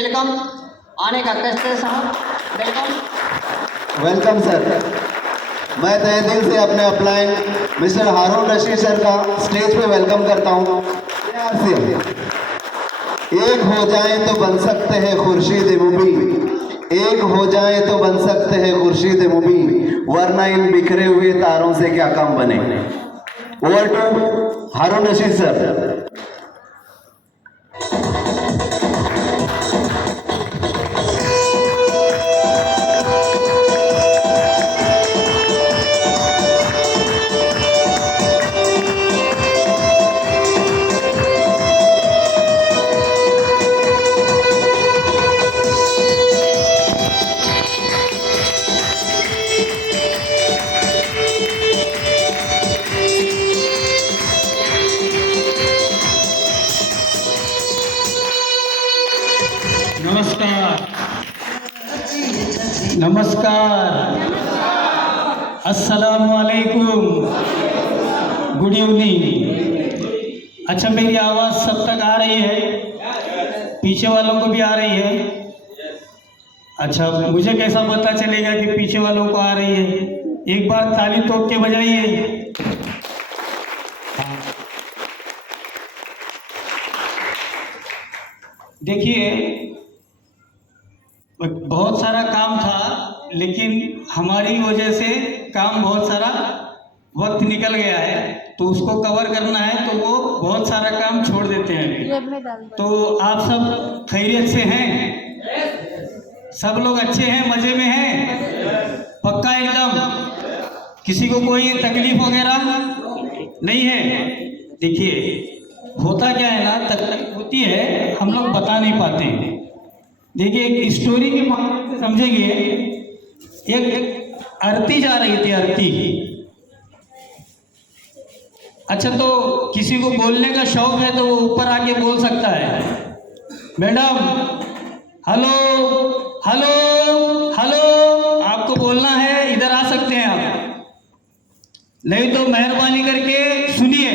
Welcome आने का कष्ट साहब वेलकम। Welcome sir. मैं तहे दिल से अपने अपलाइन मिस्टर हारून रशीद सर का स्टेज पे वेलकम करता हूँ। प्यार से एक हो जाए तो बन सकते हैं खुर्शीद मुबीन, एक हो जाए तो बन सकते हैं खुर्शीद मुबीन, वरना इन बिखरे हुए तारों से क्या काम बने। Over to Haroon Rashid sir. नमस्कार नमस्कार, अस्सलाम वालेकुम, गुड इवनिंग। अच्छा, मेरी आवाज़ सब तक आ रही है? पीछे वालों को भी आ रही है? अच्छा, मुझे कैसा पता चलेगा कि पीछे वालों को आ रही है? एक बार ताली ठोक के बजाइए। देखिए, बहुत सारा काम था, लेकिन हमारी वजह से काम बहुत सारा वक्त निकल गया है, तो उसको कवर करना है तो वो बहुत सारा काम छोड़ देते हैं। तो आप सब खैरियत से हैं? सब लोग अच्छे हैं, मज़े में हैं? पक्का एकदम? किसी को कोई तकलीफ वगैरह नहीं है? देखिए, होता क्या है ना, तकलीफ होती है, हम लोग बता नहीं पाते हैं। देखिए, एक स्टोरी के माध्यम से समझेंगे। एक आरती जा रही थी, आरती। अच्छा, तो किसी को बोलने का शौक है तो वो ऊपर आके बोल सकता है। मैडम, हेलो हेलो हेलो, आपको बोलना है, इधर आ सकते हैं आप। नहीं तो मेहरबानी करके सुनिए।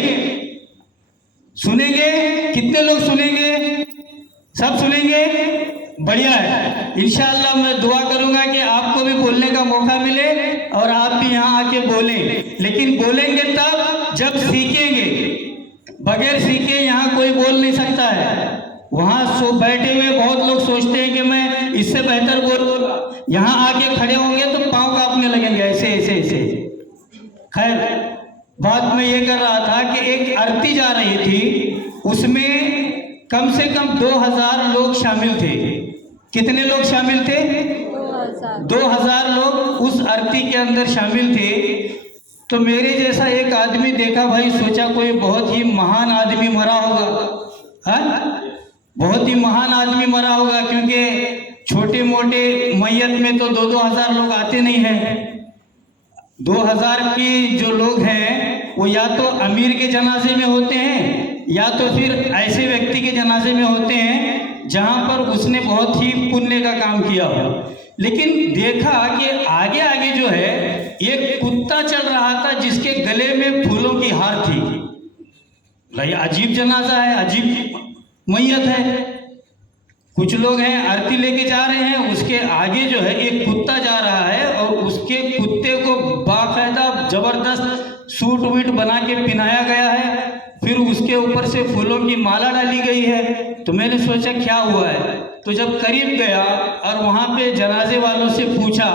सुनेंगे? कितने लोग सुनेंगे? सब सुनेंगे? बढ़िया है। इंशाअल्लाह मैं दुआ करूंगा कि आपको भी बोलने का मौका मिले और आप भी यहाँ आके बोलें, लेकिन बोलेंगे तब जब सीखेंगे। बगैर सीखे यहाँ कोई बोल नहीं सकता है। वहाँ बैठे हुए बहुत लोग सोचते हैं कि मैं इससे बेहतर बोलूँगा, यहाँ आके खड़े होंगे तो पाँव कांपने लगेंगे, ऐसे ऐसे ऐसे। खैर, बात मैं ये कर रहा था कि एक आरती जा रही थी, उसमें कम से कम 2000 लोग शामिल थे। कितने लोग शामिल थे? 2000 लोग उस आरती के अंदर शामिल थे। तो मेरे जैसा एक आदमी देखा, भाई सोचा कोई बहुत ही महान आदमी मरा होगा। हाँ, बहुत ही महान आदमी मरा होगा, क्योंकि छोटे मोटे मैयत में तो 2-2 हज़ार लोग आते नहीं हैं। 2000 की जो लोग हैं वो या तो अमीर के जनाजे में होते हैं, या तो फिर ऐसे व्यक्ति के जनाजे में होते हैं जहां पर उसने बहुत ही पुण्य का काम किया हो। लेकिन देखा कि आगे आगे जो है एक कुत्ता चल रहा था जिसके गले में फूलों की हार थी। भाई अजीब जनाजा है, अजीब मैयत है। कुछ लोग हैं आरती लेके जा रहे हैं, उसके आगे जो है एक कुत्ता जा रहा है और उसके कुत्ते को बाकायदा जबरदस्त सूट वूट बना के पहनाया गया है, फिर उसके ऊपर से फूलों की माला डाली गई है। तो मैंने सोचा क्या हुआ है, तो जब करीब गया और वहाँ पे जनाजे वालों से पूछा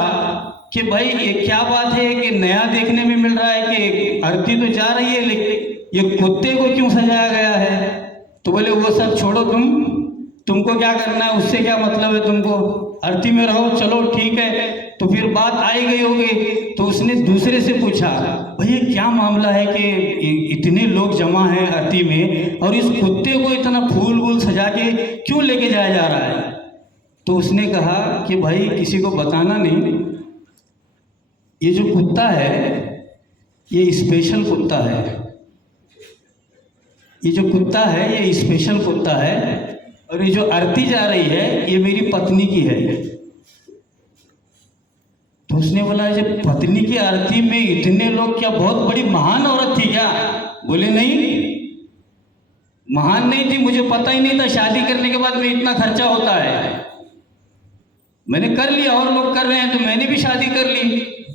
कि भाई ये क्या बात है कि नया देखने में मिल रहा है कि आरती तो जा रही है लेकिन ये कुत्ते को क्यों सजाया गया है। तो बोले वो सब छोड़ो, तुमको क्या करना है, उससे क्या मतलब है, तुमको आरती में रहो, चलो ठीक है। तो फिर बात आई गई होगी, तो उसने दूसरे से पूछा, भैया क्या मामला है कि इतने लोग जमा हैं आरती में और इस कुत्ते को इतना फूल वूल सजा के क्यों लेके जाया जा रहा है। तो उसने कहा कि भाई किसी को बताना नहीं, ये जो कुत्ता है ये स्पेशल कुत्ता है, ये जो कुत्ता है ये स्पेशल कुत्ता है, और ये जो आरती जा रही है ये मेरी पत्नी की है। तो उसने बोला जब पत्नी की आरती में इतने लोग, क्या बहुत बड़ी महान औरत थी क्या? बोले नहीं, महान नहीं थी, मुझे पता ही नहीं था शादी करने के बाद में इतना खर्चा होता है। मैंने कर लिया, और लोग कर रहे हैं तो मैंने भी शादी कर ली।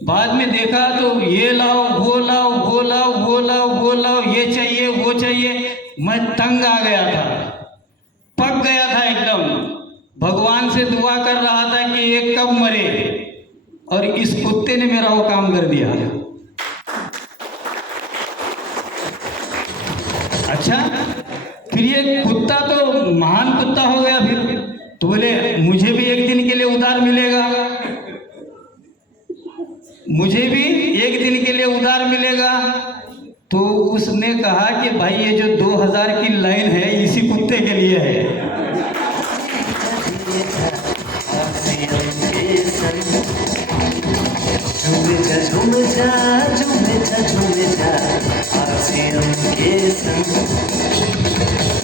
बाद में देखा तो ये लाओ वो लाओ वो लाओ वो लाओ वो लाओ, ये चाहिए वो चाहिए। मैं तंग आ गया था, पक गया था एकदम। भगवान से दुआ कर रहा था कि ये कब मरे, और इस कुत्ते ने मेरा वो काम कर दिया। अच्छा, फिर ये कुत्ता तो महान कुत्ता हो गया। फिर तो बोले मुझे भी एक दिन के लिए उधार मिलेगा, मुझे भी एक दिन के लिए उधार मिलेगा। तो उसने कहा कि भाई ये जो 2000 की लाइन है इसी कुत्ते के लिए है।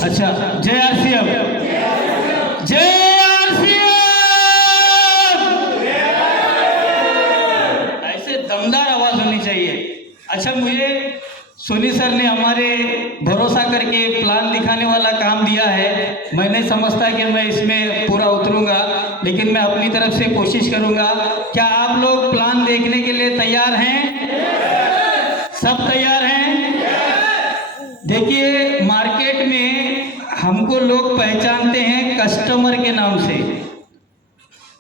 अच्छा, जय आरसीएम, जय आरसीएम। ऐसे दमदार आवाज होनी चाहिए। अच्छा, मुझे सोनी सर ने हमारे भरोसा करके प्लान दिखाने वाला काम दिया है। मैं नहीं समझता कि मैं इसमें पूरा उतरूंगा, लेकिन मैं अपनी तरफ से कोशिश करूंगा। क्या आप लोग प्लान देखने के लिए तैयार हैं? सब तैयार हैं? देखिए, मार्केट में हमको लोग पहचानते हैं कस्टमर के नाम से।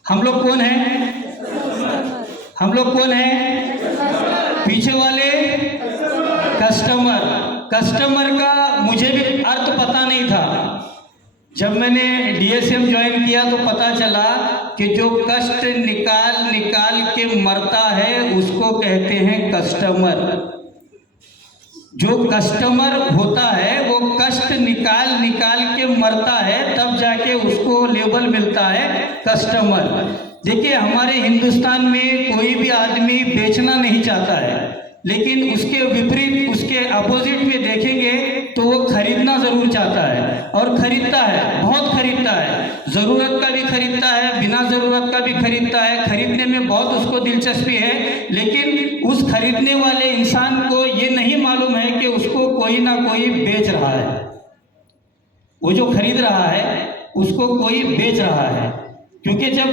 हम लोग कौन हैं? हम लोग कौन हैं? पीछे वाले कस्टमर। कस्टमर का मुझे भी अर्थ पता नहीं था। जब मैंने डीएसएम ज्वाइन किया तो पता चला कि जो कष्ट निकाल निकाल के मरता है उसको कहते हैं कस्टमर। जो कस्टमर होता है वो कष्ट निकाल निकाल के मरता है, तब जाके उसको लेबल मिलता है कस्टमर। देखिए, हमारे हिंदुस्तान में कोई भी आदमी बेचना नहीं चाहता है, लेकिन उसके विपरीत, उसके अपोजिट में देखेंगे तो वो खरीदना ज़रूर चाहता है, और खरीदता है, बहुत खरीदता है। ज़रूरत का भी खरीदता है, बिना ज़रूरत का भी खरीदता है। खरीदने में बहुत उसको दिलचस्पी है, लेकिन उस खरीदने वाले इंसान को ये नहीं मालूम है कि उसको कोई ना कोई बेच रहा है। वो जो खरीद रहा है उसको कोई बेच रहा है, क्योंकि जब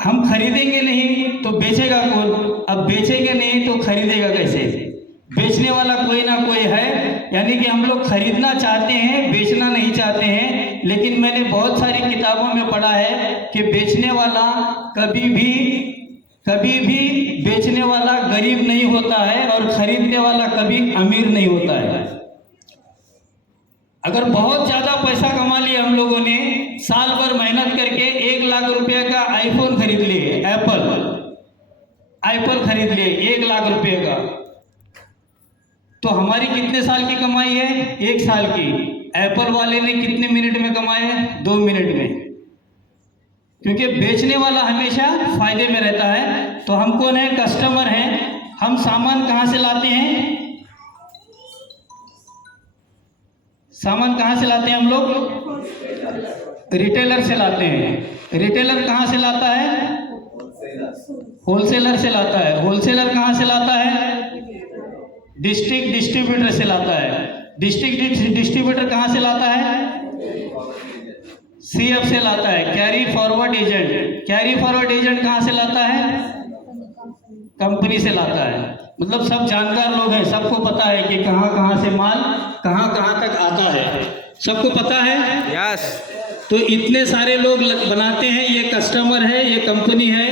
हम खरीदेंगे नहीं तो बेचेगा कौन? अब बेचेंगे नहीं तो खरीदेगा कैसे? बेचने वाला कोई ना कोई है। यानी कि हम लोग खरीदना चाहते हैं, बेचना नहीं चाहते हैं। लेकिन मैंने बहुत सारी किताबों में पढ़ा है कि बेचने वाला कभी भी बेचने वाला गरीब नहीं होता है, और खरीदने वाला कभी अमीर नहीं होता है। अगर बहुत ज़्यादा पैसा कमा लिया हम लोगों ने, साल भर मेहनत करके 1 लाख रुपए का आईफोन खरीद लिए, एप्पल खरीद लिए 1 लाख रुपए का, तो हमारी कितने साल की कमाई है? 1 साल की। एप्पल वाले ने कितने मिनट में कमाए? 2 मिनट में। क्योंकि बेचने वाला हमेशा फायदे में रहता है। तो हम कौन है? कस्टमर हैं। हम सामान कहाँ से लाते हैं? सामान कहाँ से लाते हैं हम लोग? रिटेलर से लाते हैं। रिटेलर कहाँ से लाता है? होलसेलर से लाता है। होलसेलर कहाँ से लाता है? डिस्ट्रिक्ट डिस्ट्रीब्यूटर से लाता है। डिस्ट्रिक्ट डिस्ट्रीब्यूटर कहाँ से लाता है? सीएफ से लाता है, carry forward agent. Carry forward agent कहाँ से लाता है? कंपनी से लाता है। मतलब सब जानकार लोग हैं, सबको पता है कि कहाँ कहाँ से माल कहाँ कहाँ तक आता है, सबको पता है। यस। तो इतने सारे लोग बनाते हैं, ये कस्टमर है, ये कंपनी है।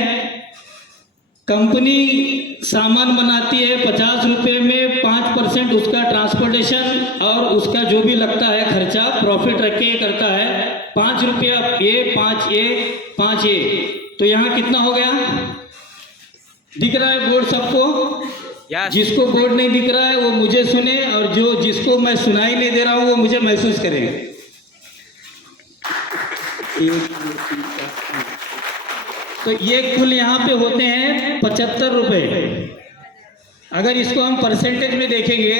कंपनी सामान बनाती है 50 रुपये में, 5% उसका ट्रांसपोर्टेशन और उसका जो भी लगता है खर्चा प्रॉफिट रख के करता है। 5 रुपया ए, 5 ए, तो यहाँ कितना हो गया? दिख रहा है बोर्ड सबको? यस। जिसको बोर्ड नहीं दिख रहा है वो मुझे सुने, और जिसको मैं सुनाई नहीं दे रहा हूँ वो मुझे महसूस करे। तो ये कुल यहाँ पे होते हैं 75 रुपये। अगर इसको हम परसेंटेज में देखेंगे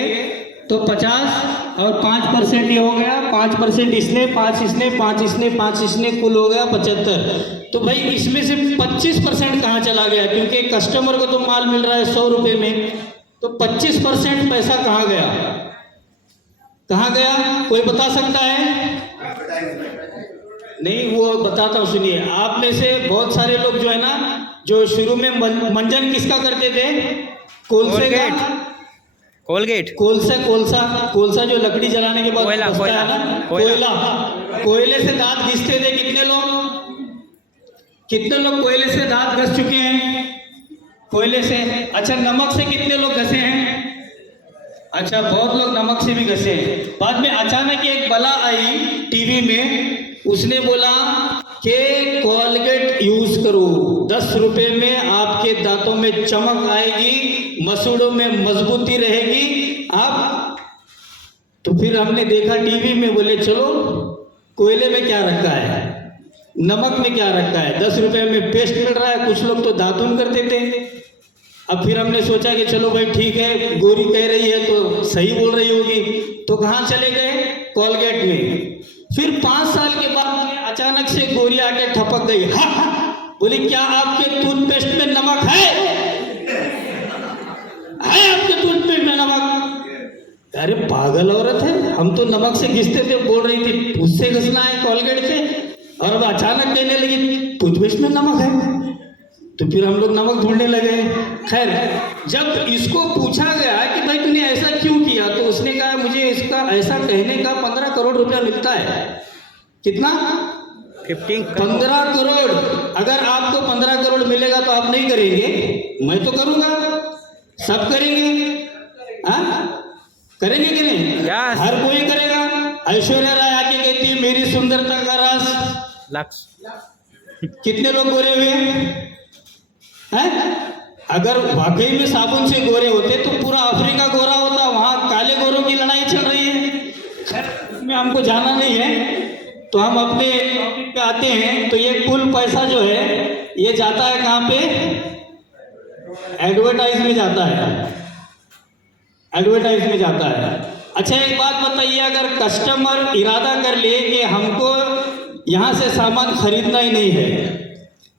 तो 50 और 5% ये हो गया, 5% इसने, 5 इसने, 5 इसने, 5 इसने, कुल हो गया 75। तो भाई इसमें से 25% कहाँ चला गया? क्योंकि कस्टमर को तो माल मिल रहा है 100 रुपये में, तो 25% पैसा कहाँ गया? कहाँ गया? कोई बता सकता है? नहीं, वो बताता हूँ, सुनिए। आप में से बहुत सारे लोग जो है ना जो शुरू में मंजन किसका करते थे? कोलसे का। कोलगेट। कोलसा जो लकड़ी जलाने के बाद कोयला, बचता है ना, कोयला। कोयले से दांत घिसते थे कितने लोग कोयले से दांत घस चुके हैं? कोयले से। अच्छा, नमक से कितने लोग घसे हैं? अच्छा, बहुत लोग नमक से भी घसे हैं। बाद में अचानक एक बला आई टीवी में, उसने बोला कि कोलगेट यूज करो, 10 रुपए में आपके दांतों में चमक आएगी, मसूड़ों में मजबूती रहेगी। आप तो फिर हमने देखा टीवी में, बोले चलो कोयले में क्या रखा है, नमक में क्या रखा है, 10 रुपए में पेस्ट मिल रहा है। कुछ लोग तो दातुन करते थे। अब फिर हमने सोचा कि चलो भाई ठीक है, गोरी कह रही है तो सही बोल रही होगी, तो कहाँ चले गए? कोलगेट में। फिर 5 साल के बाद में अचानक से गोरी आके ठपक गई, हाँ, बोली क्या आपके टूथपेस्ट में नमक है? आपके टूथपेस्ट में नमक? अरे पागल औरत है, हम तो नमक से घिसते थे, बोल रही थी उससे घिसना है कोलगेट से, और अब अचानक कहने लगी टूथपेस्ट में नमक है। तो फिर हम लोग नमक ढूंढने लगे। खैर, जब इसको पूछा गया कि भाई तूने ऐसा क्यों किया, तो उसने कहा मुझे इसका ऐसा कहने का 15 करोड़ रुपया मिलता है। कितना? 15 करोड़। अगर आपको 15 करोड़ मिलेगा तो आप नहीं करेंगे? मैं तो करूंगा, सब करेंगे। करेंगे कि नहीं? हर कोई करेगा। ऐश्वर्या राय आके कहती है मेरी सुंदरता का राज। कितने लोग गोरे हुए हैं? अगर वाकई में साबुन से गोरे होते तो पूरा अफ्रीका गोरा होता, वहां काले गोरों की लड़ाई चल रही है। खैर, इसमें हमको जाना नहीं है, तो हम अपने टॉपिक पे आते हैं। तो ये कुल पैसा जो है ये जाता है कहाँ पे? एडवर्टाइज में जाता है, एडवर्टाइज में जाता है। अच्छा, एक बात बताइए, अगर कस्टमर इरादा कर ले कि हमको यहाँ से सामान खरीदना ही नहीं है,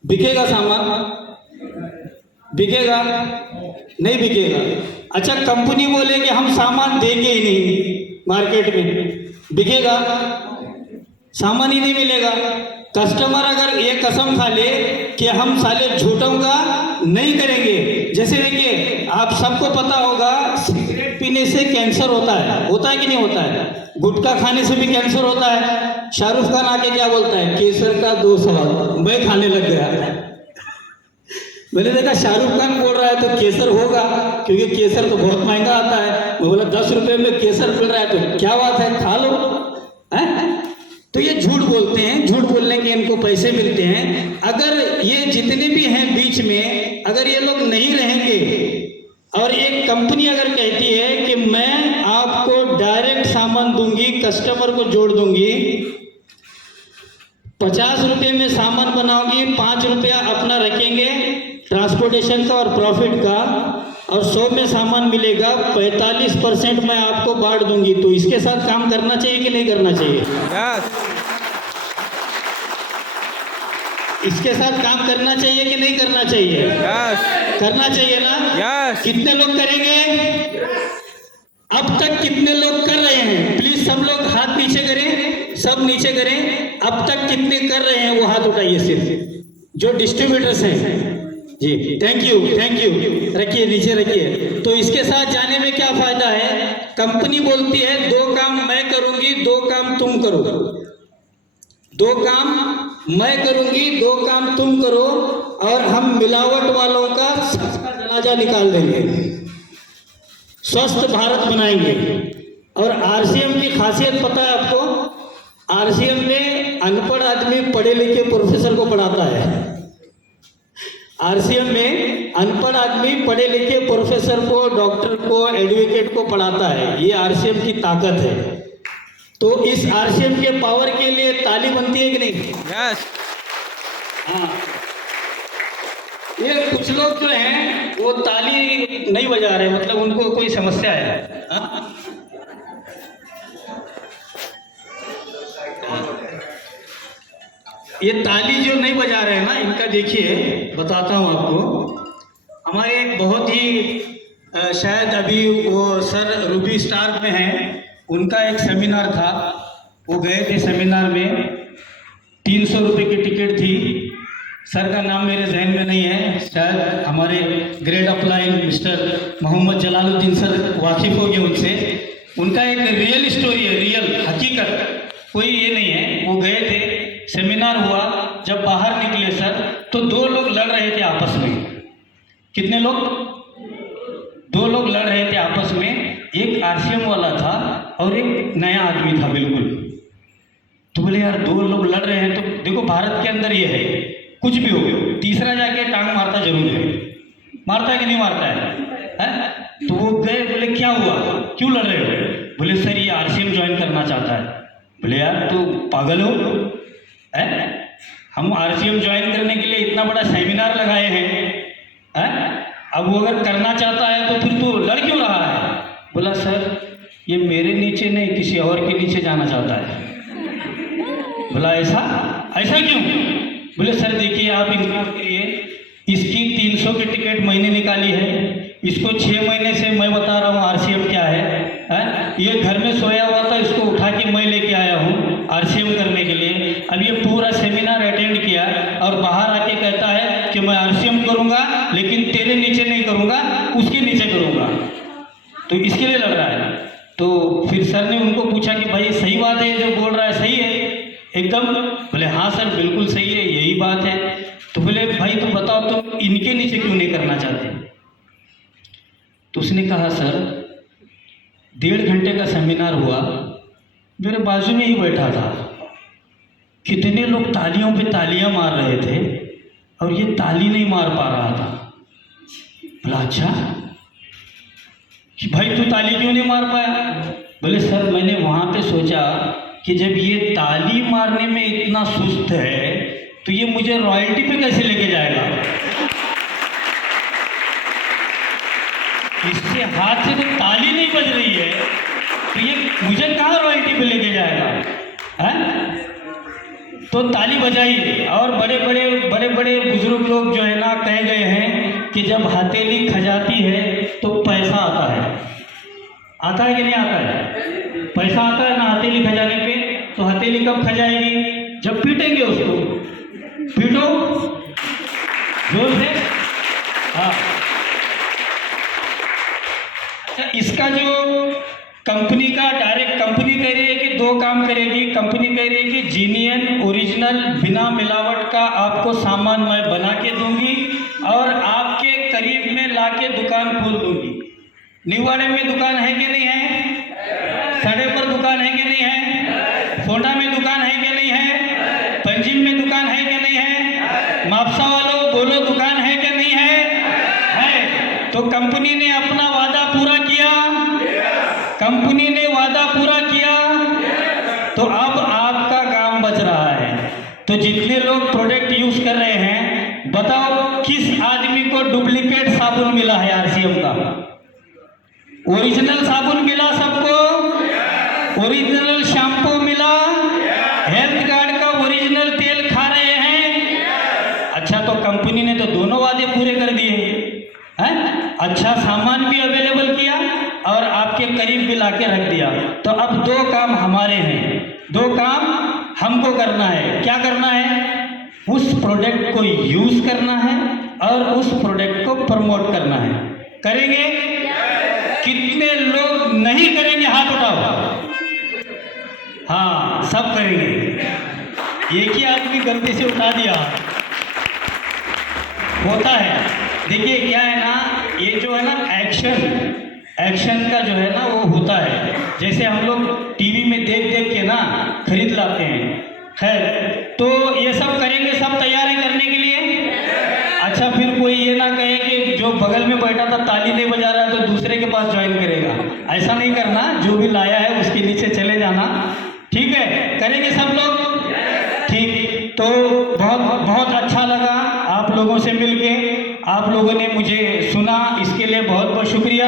बिकेगा सामान? बिकेगा? नहीं बिकेगा। अच्छा, कंपनी बोले कि हम सामान देंगे ही नहीं मार्केट में, बिकेगा? सामान ही नहीं मिलेगा। कस्टमर अगर ये कसम खा ले कि हम साले झूठों का नहीं करेंगे, जैसे देखिए आप सबको पता होगा सिगरेट पीने से कैंसर होता है कि नहीं होता है? गुटखा खाने से भी कैंसर होता है। शाहरुख खान आके क्या बोलता है? केसर का 2 सवाल, मैं खाने लग गया। मैंने देखा शाहरुख खान बोल रहा है तो केसर होगा, क्योंकि केसर तो बहुत महंगा आता है। मैं बोला 10 रुपए में केसर मिल रहा है तो क्या बात है, खा लो। तो ये झूठ बोलते हैं, झूठ बोलने के इनको पैसे मिलते हैं। अगर ये जितने भी हैं बीच में, अगर ये लोग नहीं रहेंगे और एक कंपनी अगर कहती है कि मैं आपको डायरेक्ट सामान दूंगी, कस्टमर को जोड़ दूंगी, 50 रुपये में सामान बनाओगी, 5 रुपया अपना रखेंगे ट्रांसपोर्टेशन का और प्रॉफिट का, और 100 में सामान मिलेगा, 45% मैं आपको बांट दूंगी। तो इसके साथ काम करना चाहिए कि नहीं करना चाहिए? इसके साथ काम करना चाहिए कि नहीं करना चाहिए? करना चाहिए ना? कितने लोग करेंगे? अब तक कितने लोग कर रहे हैं? प्लीज सब लोग हाथ नीचे करें, सब नीचे करें। अब तक कितने कर रहे हैं वो हाथ उठाइए, सिर्फ जो डिस्ट्रीब्यूटर्स हैं जी। थैंक यू, रखिए, नीचे रखिए। तो इसके साथ जाने में क्या फायदा है? कंपनी बोलती है 2 काम मैं करूंगी, 2 काम तुम करो। 2 काम मैं करूंगी, 2 काम तुम करो, और हम मिलावट वालों का सबका जनाजा निकाल देंगे, स्वस्थ भारत बनाएंगे। और आरसीएम की खासियत पता है आपको? आरसीएम में अनपढ़ आदमी पढ़े लिखे प्रोफेसर को पढ़ाता है। आरसीएम में अनपढ़ आदमी पढ़े लिखे प्रोफेसर को, डॉक्टर को, एडवोकेट को पढ़ाता है। ये आरसीएम की ताकत है। तो इस आरसीएम के पावर के लिए ताली बनती है कि नहीं? हाँ, ये कुछ लोग जो हैं वो ताली नहीं बजा रहे, मतलब उनको कोई समस्या है। हाँ? ये ताली जो नहीं बजा रहे हैं ना, इनका देखिए बताता हूँ आपको। हमारे एक बहुत ही शायद अभी वो सर रूबी स्टार में हैं, उनका एक सेमिनार था, वो गए थे सेमिनार में, 300 रुपये की टिकट थी, सर का नाम मेरे जहन में नहीं है, शायद हमारे grade upline mister Mohammad Jalaluddin sir वाकिफ़ हो गए उनसे। उनका एक रियल स्टोरी है, रियल हकीकत, कोई ये नहीं है। वो गए थे, सेमिनार हुआ, जब बाहर निकले सर तो दो लोग लड़ रहे थे आपस में। कितने लोग? दो लोग लड़ रहे थे आपस में, एक आरसीएम वाला था और एक नया आदमी था बिल्कुल। तो बोले यार दो लोग लड़ रहे हैं, तो देखो भारत के अंदर ये है, कुछ भी हो तीसरा जाके टांग मारता जरूर है, मारता है कि नहीं मारता है? तो वो गए, बोले क्या हुआ, क्यों लड़ रहे हो? बोले सर ये आरसीएम ज्वाइन करना चाहता है। बोले यार तो पागल हो है? हम आरसीएम ज्वाइन करने के लिए इतना बड़ा सेमिनार लगाए हैं, अब वो अगर करना चाहता है तो फिर तो लड़ क्यों रहा है? बोला सर ये मेरे नीचे नहीं किसी और के नीचे जाना चाहता है। बोला ऐसा क्यों? बोले सर देखिए आप इंसाफ करिए, इसकी 300 की टिकट मैंने निकाली है, इसको 6 महीने से मैं बता रहा हूँ आरसीएम क्या है? ये घर में सोया हुआ था, इसको उठा के मैं लेके आया हूँ आरसीएम करने के लिए। अब ये पूरा सेमिनार अटेंड किया और बाहर आके कहता है कि मैं आरसीएम करूँगा लेकिन तेरे नीचे नहीं करूँगा, उसके नीचे करूँगा, तो इसके लिए लड़ रहा है। तो फिर सर ने उनको पूछा कि भाई सही बात है जो बोल रहा है, सही है एकदम? बोले हाँ सर बिल्कुल सही है, यही बात है। तो बोले भाई तुम बताओ तुम इनके नीचे क्यों नहीं करना चाहते? तो उसने कहा सर 1.5 घंटे का सेमिनार हुआ, मेरे बाजू में ही बैठा था, कितने लोग तालियों पे तालियां मार रहे थे और ये ताली नहीं मार पा रहा था। बोला अच्छा कि भाई तू ताली क्यों नहीं मार पाया? बोले सर मैंने वहाँ पे सोचा कि जब ये ताली मारने में इतना सुस्त है तो ये मुझे रॉयल्टी पे कैसे लेके जाएगा? इसके हाथ से तो ताली नहीं बज रही है तो ये मुझे कहाँ रॉयल्टी पे लेके जाएगा? हैं? तो ताली बजाई। और बड़े बड़े बुजुर्ग लोग जो है ना कह गए हैं कि जब हथेली खजाती है तो पैसा आता है। आता है कि नहीं आता है? पैसा आता है ना हथेली खजाने पे। तो हथेली कब खजाएगी? जब पीटेंगे उसको। पीटो जोर से। हाँ अच्छा, इसका जो कंपनी का डायरेक्ट कंपनी कह रही है कि 2 काम करेगी। कंपनी कह रही है कि जीनियन ओरिजिनल बिना मिलावट का आपको सामान मैं बना के दूंगी और आपके करीब में लाके दुकान खोल दूंगी। निवाड़े में दुकान है कि नहीं है? सड़े पर दुकान है कि नहीं है? फोंडा में दुकान है कि नहीं है? पंजिम में दुकान है कि नहीं है? मापसा वालों बोलो दुकान है कि नहीं है? है। तो कंपनी ने अपना वादा पूरा किया। कंपनी ने वादा पूरा किया तो अब आपका काम बच रहा है। तो जितने लोग प्रोडक्ट यूज कर रहे हैं बताओ किस आदमी को डुप्लीकेट साबुन मिला है आरसीएम का? ओरिजिनल साबुन मिला सबको? ओरिजिनल शैम्पू मिला? हेल्थ कार्ड का ओरिजिनल तेल खा रहे हैं? अच्छा तो कंपनी ने तो दोनों वादे पूरे कर दिए हैं। अच्छा सामान भी अवेलेबल किया और आपके करीब भी लाके रख दिया। तो अब 2 काम हमारे हैं, 2 काम हमको करना है। क्या करना है? उस प्रोडक्ट को यूज करना है और उस प्रोडक्ट को प्रमोट करना है। करेंगे? कितने लोग नहीं करेंगे? हाथ उठाओ। हाँ सब करेंगे। एक ही आदमी गलती से उठा दिया। होता है। देखिए क्या है ना, ये जो है ना एक्शन का जो है ना वो होता है। जैसे हम लोग टीवी में देख के ना खरीद लाते हैं। खैर तो ये सब करेंगे, सब तैयार है करने के लिए। अच्छा फिर कोई ये ना कहे कि जो बगल में बैठा था ताली नहीं बजा रहा है तो दूसरे के पास ज्वाइन करेगा। ऐसा नहीं करना, जो भी लाया है उसके नीचे चले जाना। ठीक है? करेंगे सब लोग? ठीक। तो बहुत अच्छा लगा आप लोगों से मिलके। आप लोगों ने मुझे सुना, इसके लिए बहुत बहुत शुक्रिया।